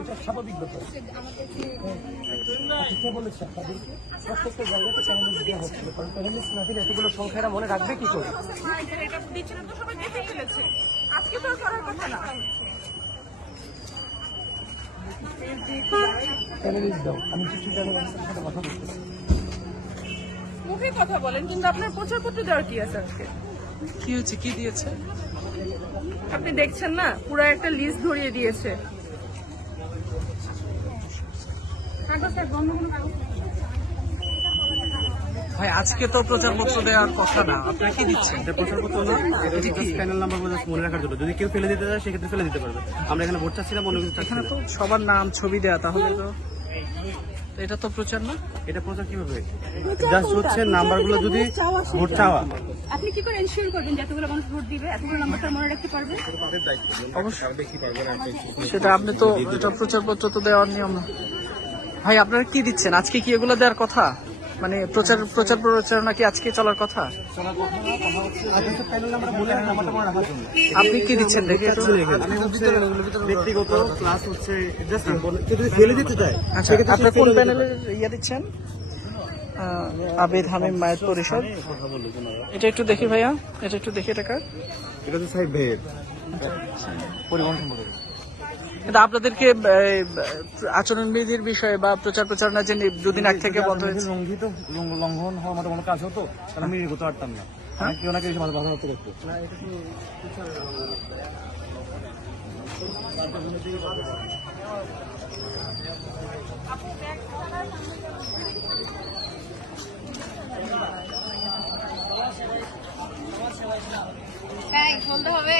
এটা স্বাভাবিক ব্যাপার। কে বলেছে আপনাদেরকে? প্রত্যেকটা জায়গাতে প্যানেলিস্ট দেওয়া হচ্ছিল, কারণ প্যানেলিস্ট না দিলে এতগুলো সংখ্যারা মনে রাখবে কি করে? প্যানেলিস্ট দাও, আমি কিছু জানার সাথে কথা বলতেছি। মুখে কথা বলেন, কিন্তু আপনার প্রচারপত্র দেওয়ার কি আছে আজকে? কি হচ্ছে, কি দিয়েছে? আপনি দেখছেন না, পুরো একটা লিস্ট ধরিয়ে দিয়েছে। ভাই আজকে তো প্রচারপত্র দেওয়ার কথা না, আপনারা কি দিচ্ছেন? এটা প্রচারপত্র না, এটা হচ্ছে প্যানেল নাম্বার মনে রাখার জন্য। যদি কেউ ফেলে দিতে চায় সেক্ষেত্রে ফেলে দিতে পারবে। আমরা এখানে ভোট চাচ্ছিলাম, অন্য কিছু চাচ্ছি এখানে না। তো সবার নাম ছবি দেয়া, তাহলে তো এটা তো প্রচার না। এটা প্রচার কিভাবে? জাস্ট হচ্ছে নাম্বারগুলো যদি ভোট চাওয়া। আপনি কি করে এনশিওর করবেন যে এতগুলো মানুষ ভোট দিবে, এতগুলো নাম্বারটা মনে রাখতে পারবে? সেটা আপনি তো, এটা প্রচারপত্র তো দেওয়ার নিয়ম না। ভাই আপনারা কি দিচ্ছেন আজকে? কি এগুলো দেওয়ার কথা? মানে প্রচার প্রচারণা কি আজকে চলার কথা? প্যানেল নাম্বার মনে রাখার জন্য। আপনি কি দিচ্ছেন দেখে একটু? আমি হচ্ছে ব্যক্তিগত ক্লাস হচ্ছে জাস্ট যদি ফেলে দিতে চায়। আচ্ছা, আপনার কোন প্যানেলের ইয়ে দিচ্ছেন? আবেদ হামিম মায়ের পরিষদ। এটা একটু দেখি ভাইয়া, এটা একটু দেখি। টাকা এটা হচ্ছে সাহেব ভাইয়ের পরিবহন সম্পর্কে। কিন্তু আপনাদেরকে আচরণবিধির বিষয়ে বা প্রচারণা যে দুদিন আগ থেকে বন্ধ হয়েছে, লঙ্ঘন হওয়ার মতো কোনো কাজ হতো তাহলে আমি এগোতে পারতাম না। কেউ না কেউ বাধা হতে দেখতো। বলতে হবে।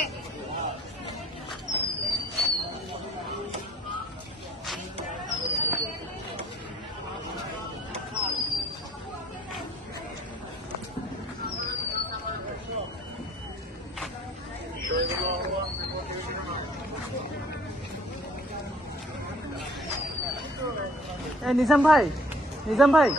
নিজাম ভাই